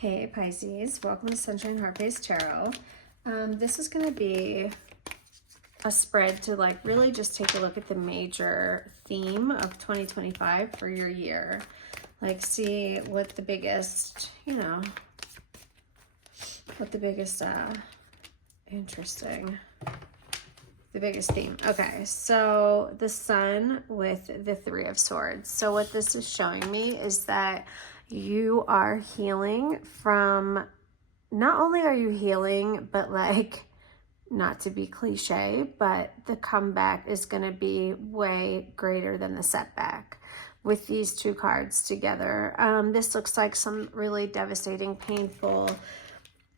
Hey Pisces, welcome to Sunshine Heart-Based Tarot. This is going to be a spread to like really just take a look at the major theme of 2025 for your year. Like see what the biggest, what the biggest the biggest theme. Okay, so the Sun with the Three of Swords. So what this is showing me is that you are healing from, not only are you healing, but like, not to be cliche, but the comeback is going to be way greater than the setback with these two cards together. This looks like some really devastating, painful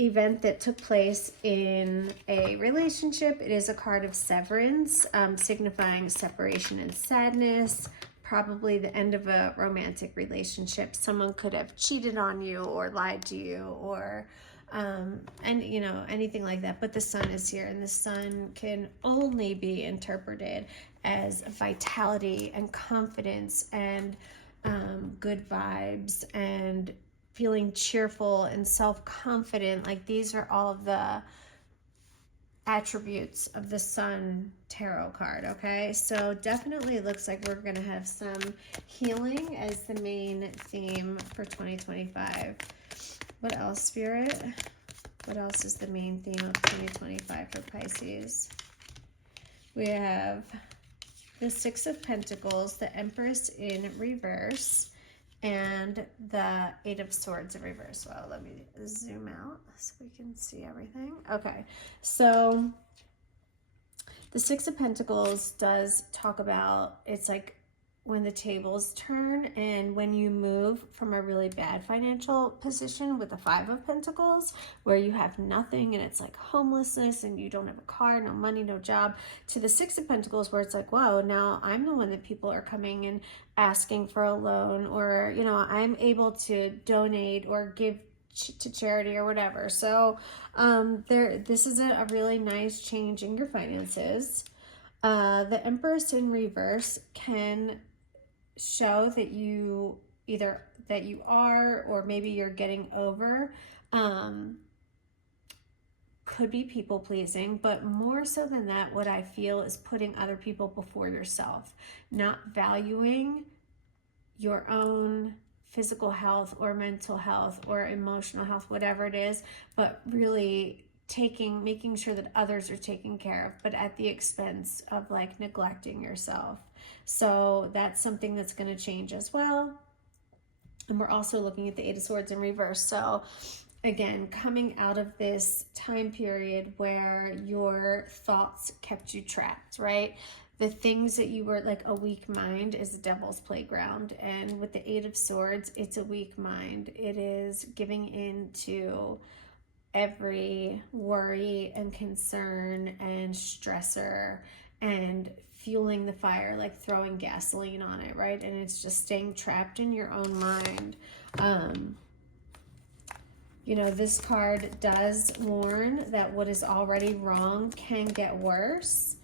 event that took place in a relationship. It is a card of severance, signifying separation and sadness, probably the end of a romantic relationship. Someone could have cheated on you or lied to you or anything like that. But the Sun is here, and the Sun can only be interpreted as vitality and confidence and good vibes and feeling cheerful and self-confident. Like these are all of the attributes of the Sun tarot card. Okay, so definitely it looks like we're going to have some healing as the main theme for 2025. What else, Spirit? What else is the main theme of 2025 for Pisces? We have the Six of Pentacles, the Empress in reverse, and the Eight of Swords in reverse. Well, let me zoom out so we can see everything. Okay, so the Six of Pentacles does talk about, it's like when the tables turn and when you move from a really bad financial position with the Five of Pentacles, where you have nothing and it's like homelessness and you don't have a car, no money, no job, to the Six of Pentacles where it's like, whoa, now I'm the one that people are coming and asking for a loan, or, I'm able to donate or give to charity or whatever. So this is a really nice change in your finances. The Empress in reverse can show that you are, or maybe you're getting over, could be people pleasing, but more so than that, what I feel is putting other people before yourself, not valuing your own physical health or mental health or emotional health, whatever it is, but really making sure that others are taken care of, but at the expense of like neglecting yourself. So that's something that's going to change as well. And we're also looking at the Eight of Swords in reverse. So again, coming out of this time period where your thoughts kept you trapped, right? The things that you were like, a weak mind is the devil's playground. And with the Eight of Swords, it's a weak mind. It is giving in to every worry and concern and stressor and fueling the fire, like throwing gasoline on it, right? And it's just staying trapped in your own mind. This card does warn that what is already wrong can get worse.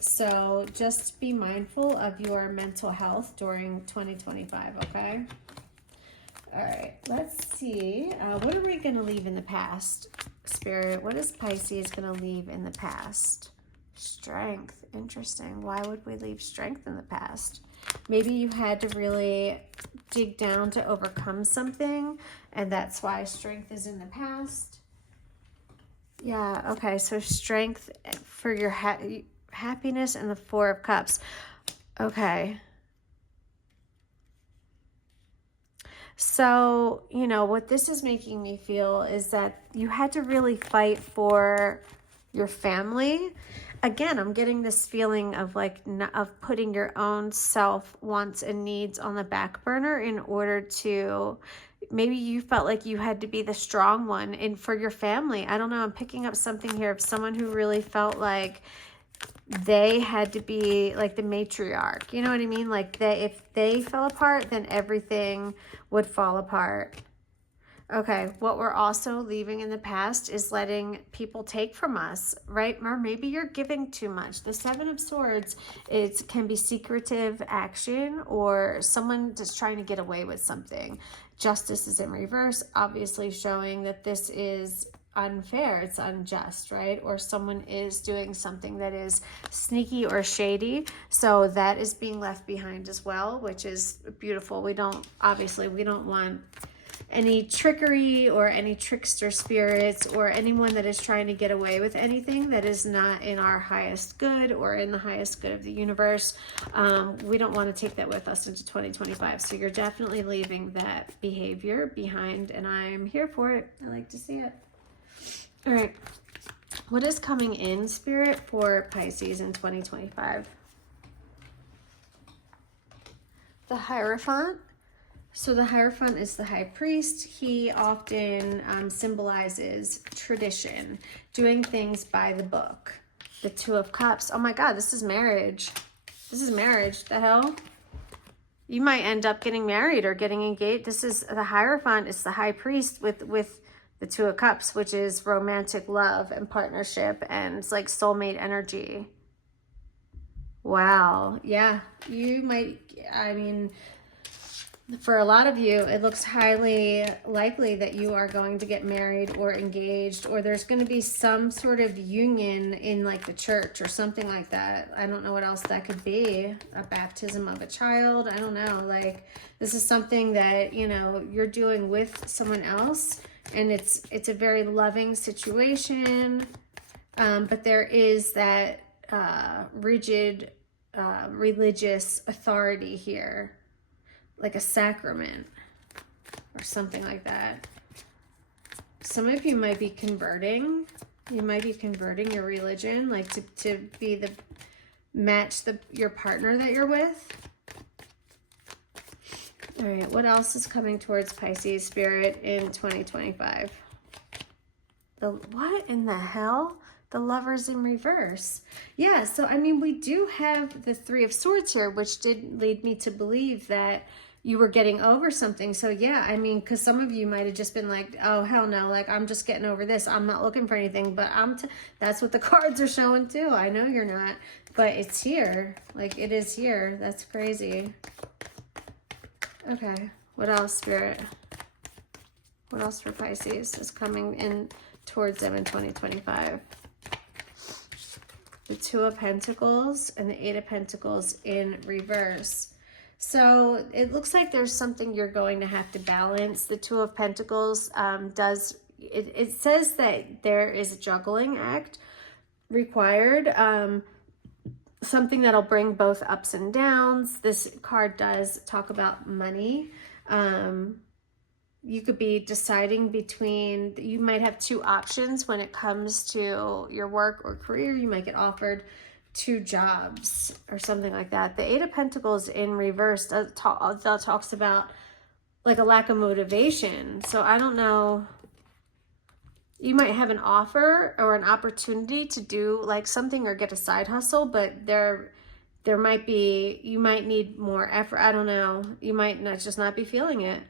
So just be mindful of your mental health during 2025, okay? All right, let's see. What are we going to leave in the past, Spirit? What is Pisces going to leave in the past? Strength. Interesting. Why would we leave strength in the past? Maybe you had to really dig down to overcome something, and that's why strength is in the past. Yeah, okay, so strength for your happiness and the Four of Cups. Okay. So, what this is making me feel is that you had to really fight for your family. Again, I'm getting this feeling of of putting your own self wants and needs on the back burner in order to, maybe you felt like you had to be the strong one and for your family. I don't know. I'm picking up something here of someone who really felt like they had to be like the matriarch. You know what I mean? Like if they fell apart, then everything would fall apart. Okay, what we're also leaving in the past is letting people take from us, right? Or maybe you're giving too much. The Seven of Swords, it can be secretive action or someone just trying to get away with something. Justice is in reverse, obviously showing that this is unfair, it's unjust, right? Or someone is doing something that is sneaky or shady. So that is being left behind as well, which is beautiful. We don't want any trickery or any trickster spirits or anyone that is trying to get away with anything that is not in our highest good or in the highest good of the universe. We don't want to take that with us into 2025. So you're definitely leaving that behavior behind, and I'm here for it. I like to see it. All right. What is coming in, Spirit, for Pisces in 2025? The Hierophant. So the Hierophant is the high priest. He often symbolizes tradition, doing things by the book. The Two of Cups. Oh my God, this is marriage. This is marriage. The hell? You might end up getting married or getting engaged. This is the Hierophant. It's the high priest with the Two of Cups, which is romantic love and partnership, and it's like soulmate energy. Wow. Yeah, you might, I mean, for a lot of you, it looks highly likely that you are going to get married or engaged, or there's going to be some sort of union in like the church or something like that. I don't know what else that could be. A baptism of a child. I don't know. Like, this is something that, you know, you're doing with someone else, and it's a very loving situation. But there is that rigid religious authority here, like a sacrament or something like that. Some of you might be converting. You might be converting your religion, like to be the match your partner that you're with. All right, what else is coming towards Pisces, Spirit, in 2025? What in the hell? The Lovers in reverse. Yeah, so I mean, we do have the Three of Swords here, which did lead me to believe that you were getting over something. So yeah, I mean, because some of you might have just been like, oh, hell no, like, I'm just getting over this. I'm not looking for anything, but that's what the cards are showing too. I know you're not, but it's here. Like, it is here. That's crazy. Okay, what else, Spirit? What else for Pisces is coming in towards them in 2025? The Two of Pentacles and the Eight of Pentacles in reverse. So it looks like there's something you're going to have to balance. The Two of Pentacles it says that there is a juggling act required, something that'll bring both ups and downs. This card does talk about money. You could be deciding between, you might have two options when it comes to your work or career. You might get offered two jobs or something like that. The Eight of Pentacles in reverse that talks about like a lack of motivation. So I don't know, you might have an offer or an opportunity to do like something or get a side hustle, but there might be, you might need more effort. I don't know. You might just not be feeling it.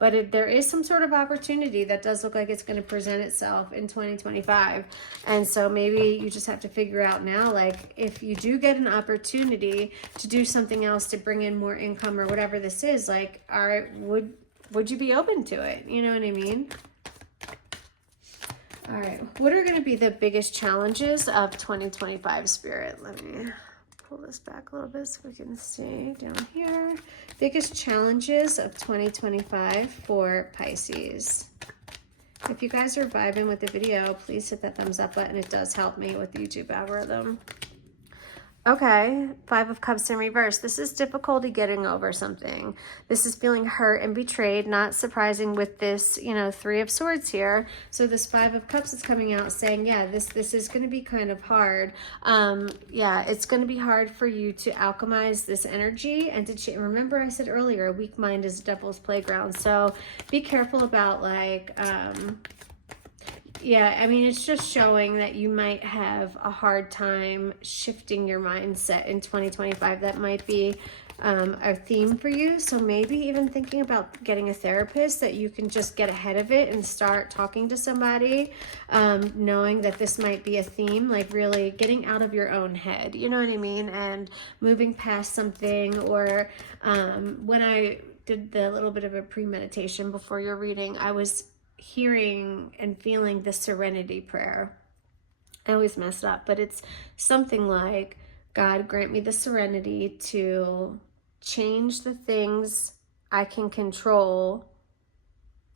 But there is some sort of opportunity that does look like it's going to present itself in 2025. And so maybe you just have to figure out now, like, if you do get an opportunity to do something else to bring in more income or whatever this is, like, all right, would you be open to it? You know what I mean? All right, what are going to be the biggest challenges of 2025, Spirit? Let me pull this back a little bit so we can see down here. Biggest challenges of 2025 for Pisces. If you guys are vibing with the video, please hit that thumbs up button. It does help me with the YouTube algorithm. Okay, Five of Cups in reverse. This is difficulty getting over something. This is feeling hurt and betrayed. Not surprising with this, you know, Three of Swords here. So this Five of Cups is coming out saying, yeah, this is going to be kind of hard. Yeah, it's going to be hard for you to alchemize this energy and to remember I said earlier, a weak mind is a devil's playground. So be careful about like, Yeah, I mean, it's just showing that you might have a hard time shifting your mindset in 2025. That might be a theme for you. So maybe even thinking about getting a therapist, that you can just get ahead of it and start talking to somebody, knowing that this might be a theme, like really getting out of your own head, you know what I mean? And moving past something. Or when I did the little bit of a premeditation before your reading, I was hearing and feeling the serenity prayer. I always mess up, but it's something like, God, grant me the serenity to change the things I can control,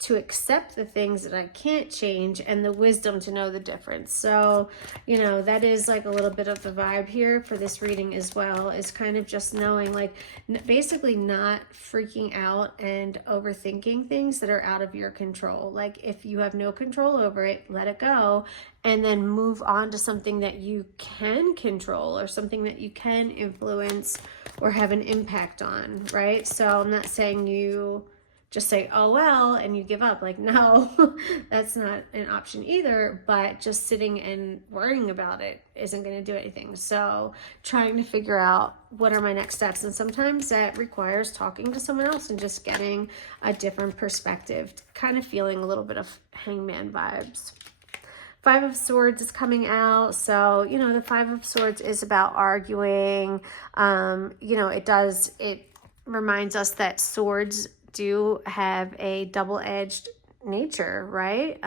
to accept the things that I can't change, and the wisdom to know the difference. So, you know, that is like a little bit of the vibe here for this reading as well, is kind of just knowing, like, basically not freaking out and overthinking things that are out of your control. Like, if you have no control over it, let it go, and then move on to something that you can control, or something that you can influence or have an impact on, right? So I'm not saying you just say, oh, well, and you give up. Like, no, that's not an option either. But just sitting and worrying about it isn't going to do anything. So trying to figure out what are my next steps. And sometimes that requires talking to someone else and just getting a different perspective, kind of feeling a little bit of hangman vibes. Five of Swords is coming out. So, you know, the Five of Swords is about arguing. You know, it reminds us that swords do have a double-edged nature, right?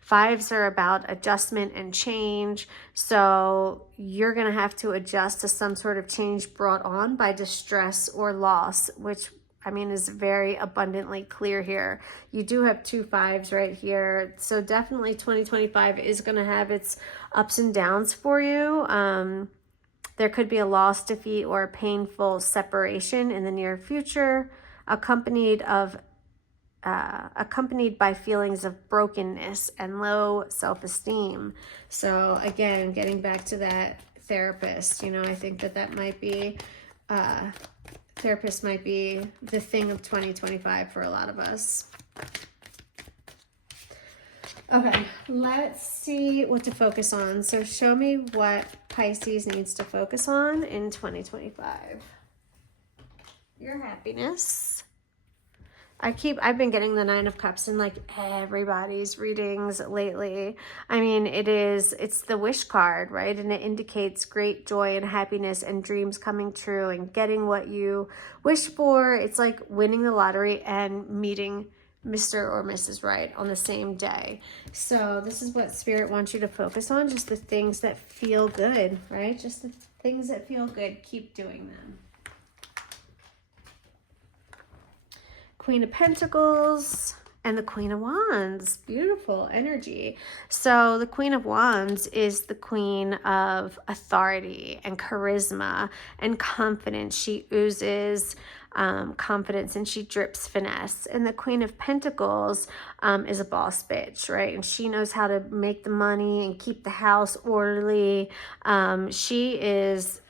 Fives are about adjustment and change. So you're going to have to adjust to some sort of change brought on by distress or loss, which, I mean, is very abundantly clear here. You do have two fives right here. So definitely 2025 is going to have its ups and downs for you. There could be a loss, defeat, or a painful separation in the near future, accompanied by feelings of brokenness and low self-esteem. So again, getting back to that therapist, you know, I think that might be, therapist might be the thing of 2025 for a lot of us. Okay, let's see what to focus on. So show me what Pisces needs to focus on in 2025. Your happiness. I've been getting the Nine of Cups in like everybody's readings lately. I mean, it's the wish card, right? And it indicates great joy and happiness and dreams coming true and getting what you wish for. It's like winning the lottery and meeting Mr. or Mrs. Right on the same day. So this is what Spirit wants you to focus on, just the things that feel good, right? Just the things that feel good. Keep doing them. Queen of Pentacles and the Queen of Wands. Beautiful energy. So the Queen of Wands is the queen of authority and charisma and confidence. She oozes confidence and she drips finesse. And the Queen of Pentacles is a boss bitch, right? And she knows how to make the money and keep the house orderly. She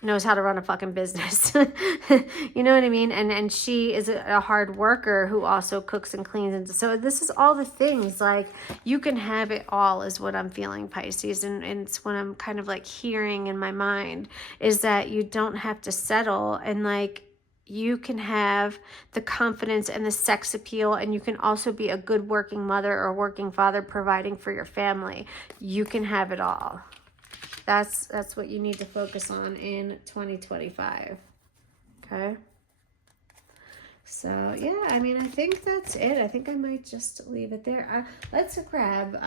knows how to run a fucking business. You know what I mean? And she is a hard worker who also cooks and cleans. And so this is all the things, like, you can have it all is what I'm feeling, Pisces. And it's what I'm kind of like hearing in my mind, is that you don't have to settle, and like, you can have the confidence and the sex appeal, and you can also be a good working mother or working father providing for your family. You can have it all. That's what you need to focus on in 2025. Okay? So, yeah, I mean, I think that's it. I think I might just leave it there. Let's grab...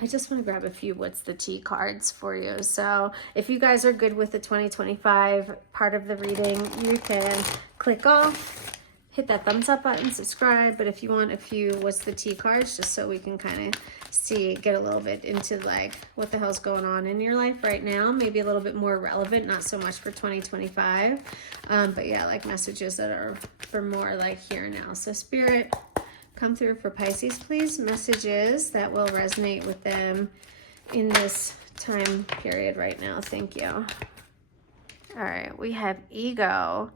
I just want to grab a few what's the tea cards for you. So if you guys are good with the 2025 part of the reading, you can click off, hit that thumbs up button, subscribe. But if you want a few what's the tea cards, just so we can kind of get a little bit into like what the hell's going on in your life right now, maybe a little bit more relevant, not so much for 2025. But yeah, like messages that are for more like here and now. So Spirit, come through for Pisces, please. Messages that will resonate with them in this time period right now. Thank you. All right, we have ego,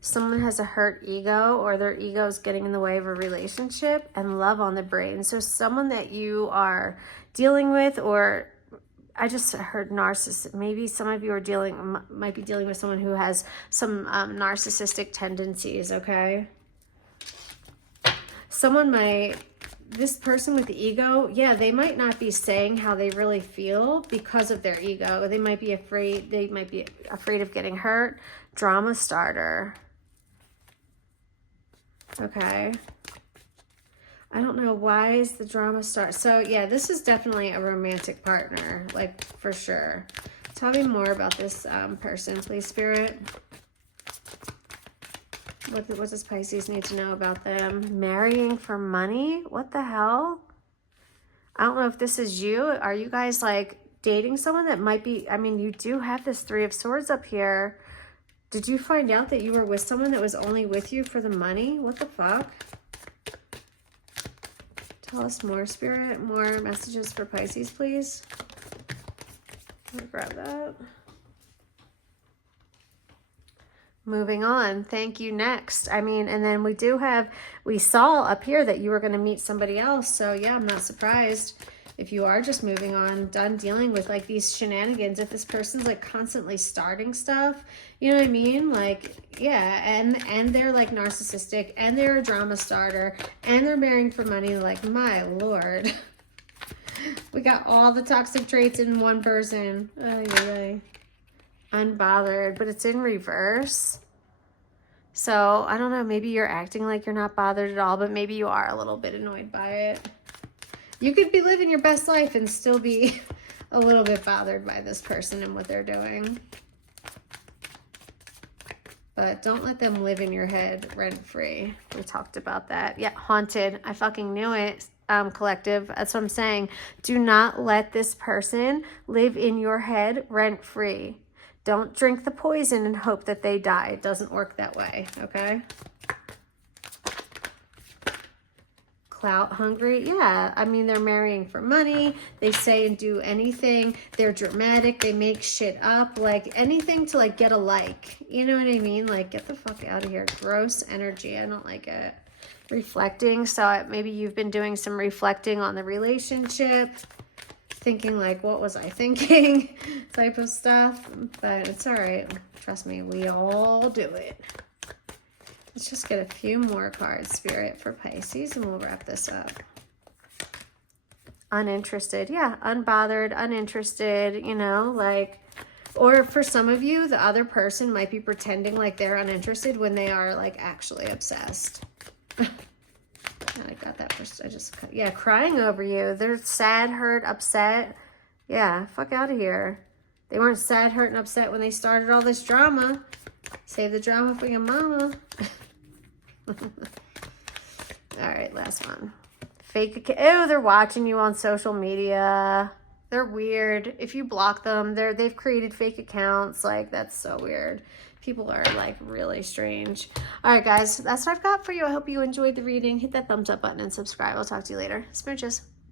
Someone has a hurt ego, or their ego is getting in the way of a relationship, and love on the brain. So someone that you are dealing with, or I just heard narcissist. Maybe some of you are might be dealing with someone who has some narcissistic tendencies, okay? This person with the ego, yeah, they might not be saying how they really feel because of their ego. They might be afraid of getting hurt. Drama starter. Okay. I don't know, why is the drama start? So yeah, this is definitely a romantic partner, like for sure. Tell me more about this person, please, Spirit. What does Pisces need to know about them? Marrying for money? What the hell? I don't know if this is you. Are you guys like dating someone that might be, I mean, you do have this 3 of Swords up here. Did you find out that you were with someone that was only with you for the money? What the fuck? Tell us more, Spirit. More messages for Pisces, please. Let me grab that. Moving on. Thank you. Next. I mean, and then we saw up here that you were going to meet somebody else. So yeah, I'm not surprised if you are just moving on, done dealing with like these shenanigans. If this person's like constantly starting stuff, you know what I mean? Like, yeah, and they're like narcissistic, and they're a drama starter, and they're marrying for money. Like, my Lord. We got all the toxic traits in one person. Ay, ay, ay. Unbothered, but it's in reverse. So I don't know, maybe you're acting like you're not bothered at all, but maybe you are a little bit annoyed by it. You could be living your best life and still be a little bit bothered by this person and what they're doing. But don't let them live in your head rent-free. We talked about that. Yeah, haunted. I fucking knew it, collective. That's what I'm saying. Do not let this person live in your head rent-free. Don't drink the poison and hope that they die. It doesn't work that way, okay? Clout hungry. Yeah, I mean, they're marrying for money. They say and do anything. They're dramatic. They make shit up. Like, anything to, like, get a like. You know what I mean? Like, get the fuck out of here. Gross energy. I don't like it. Reflecting. So maybe you've been doing some reflecting on the relationship. Thinking like, what was I thinking? Type of stuff. But it's all right. Trust me, we all do it. Let's just get a few more cards, Spirit, for Pisces, and we'll wrap this up. Uninterested. Yeah, unbothered, uninterested, you know, like, or for some of you, the other person might be pretending like they're uninterested when they are like actually obsessed. I got that first. Yeah, crying over you. They're sad, hurt, upset. Yeah, fuck out of here. They weren't sad, hurt, and upset when they started all this drama. Save the drama for your mama. All right, last one. Fake account. Oh, they're watching you on social media. They're weird. If you block them, they've created fake accounts. Like, that's so weird. People are like really strange. All right, guys, that's what I've got for you. I hope you enjoyed the reading. Hit that thumbs up button and subscribe. I'll talk to you later. Smooches.